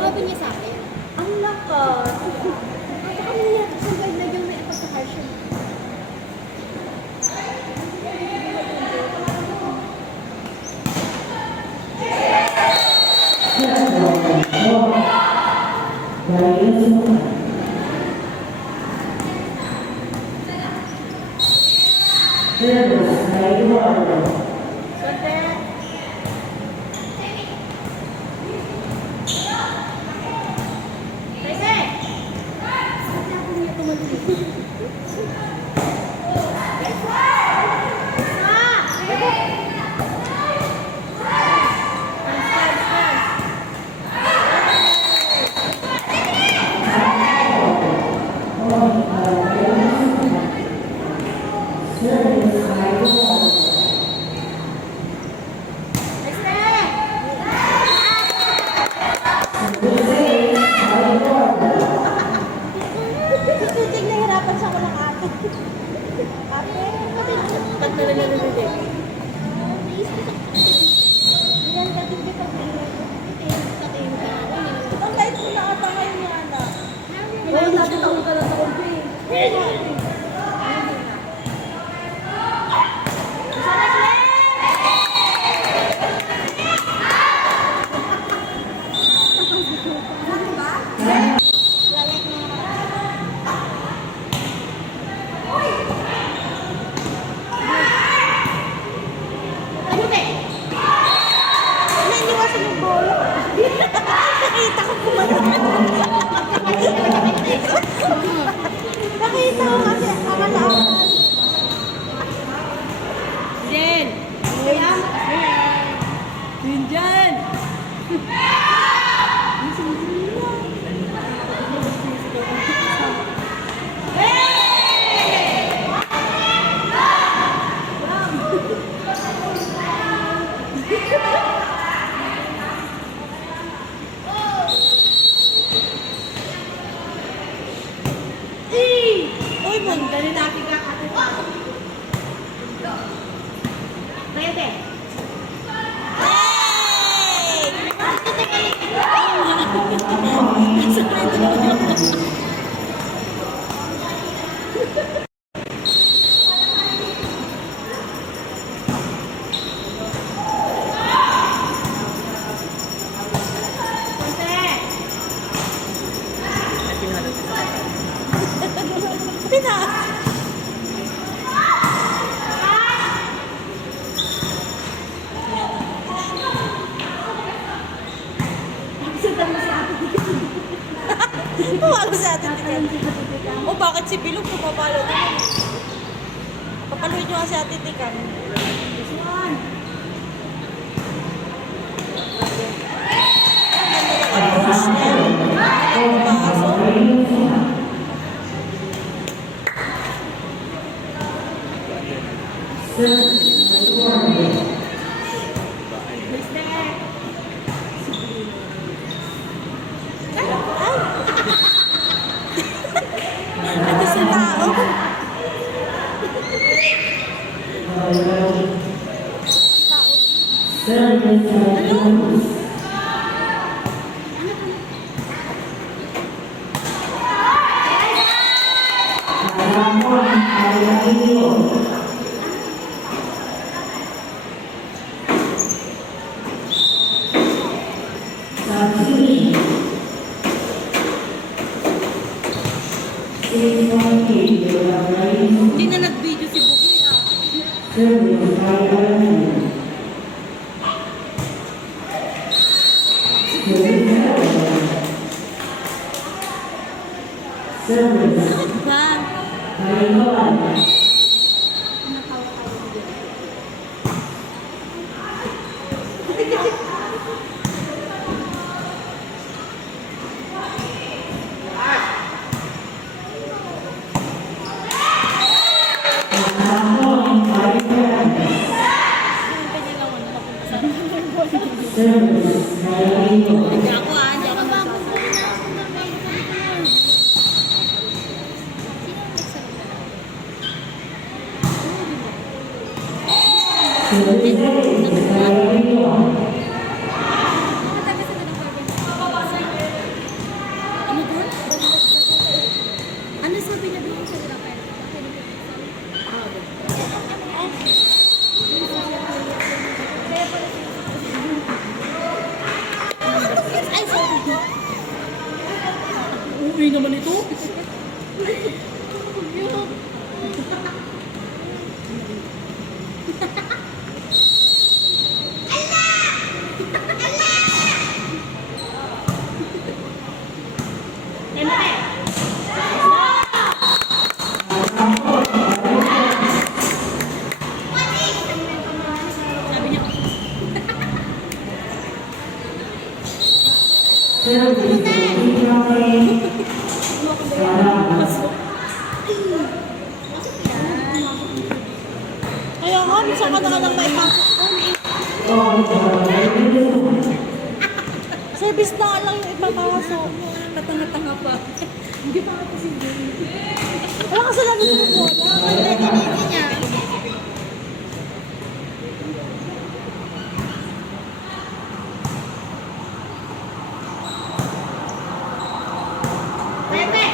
Sabi niya sa akin, ang lakas. At saka niya, sabay na yung may pagkakasya. Nakita ko kasi akala Jen! Jen dyan! Uy, mon, dali natin kakatid pa. Pwede. Tawag sa atin. O bakit si Bilog pumapalo doon? video nga si Ate Tikan. Approach niya. Kaso, ito si tao. Hindi na nag-video si Buki ba? Hindi ako hindi ako Ano sabi niya doon sa lapel? Ay, sorry. Uwi naman ito. Kaya nga, minsan ka na lang maipasok ko. Service na lang yung ipapasok. Katanga-tanga pa. Hindi pa kasi Wala ka sa labi mo po. hindi niya. Pepe!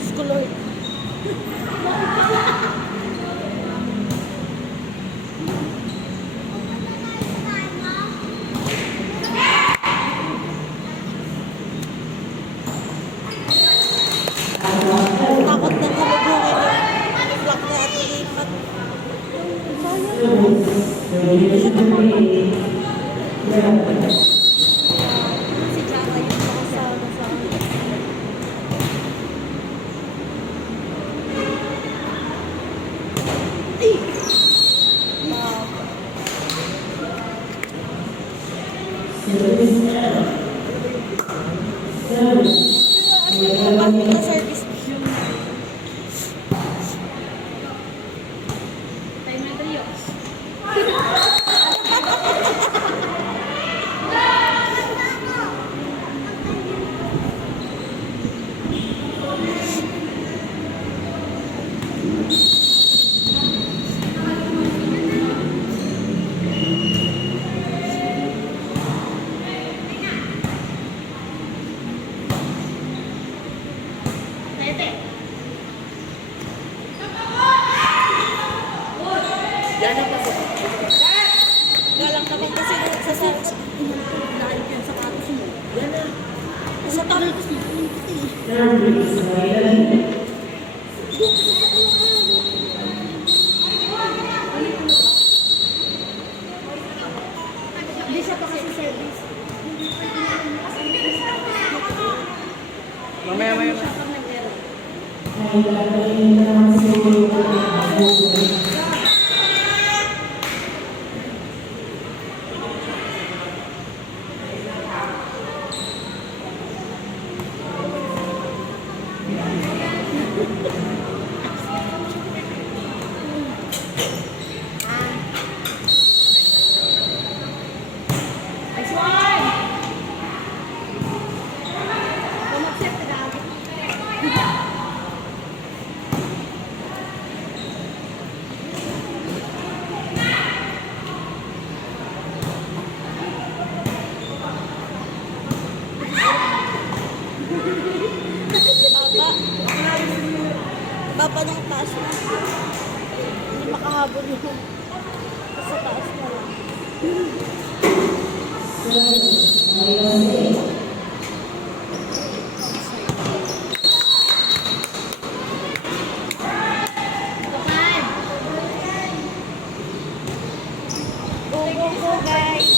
Scholar. Takot na kalubungin yung block na at iipat. Si Chaka yung nakasama sa service. Tayo na tayo. Tete. Galang naman kasi sa service. Dahil yan sa katos mo. Yan na. Sa tagal kasi. Doon kasi sa kalahan. Baba. Baba ng taas na. Hindi makahabol yun. Sa taas na lang. Go, go, go, guys.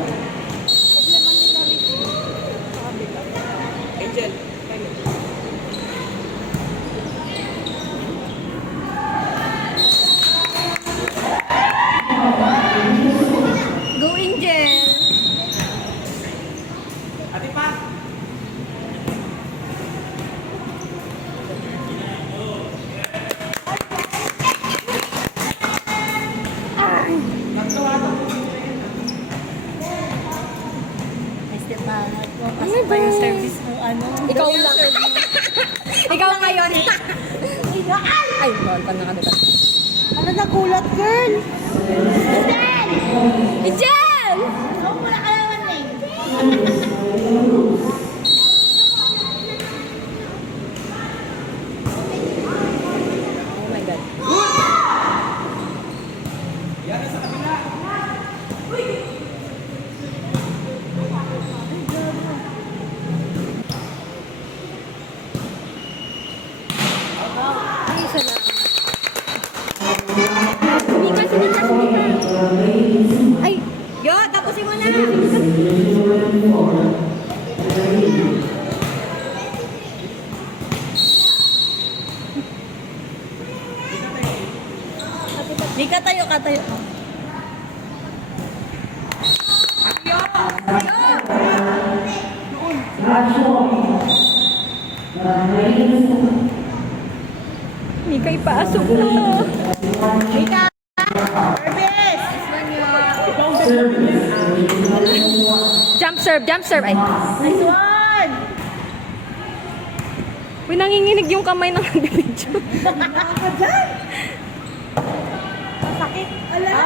Problema nila rin. Sa kabila. Angel, Go, Angel! ate pa. Ano ba yung service mo? Ano? Ikaw lang. Ikaw ngayon. Ay, bawal pa nakalipat. Ano nagulat, girl? Ijel! Huwag mo na kalaman eh. Oh my God. Yan sa kabila. Ay, salamat. Ay, yo, tapusin mo na. Di ka tayo, ka tayo. Mika, ipasok na. Mika! Service! Jump serve, ay. Nice one! Uy, nanginginig yung kamay ng nag-video. Ka dyan! Masakit. Ala!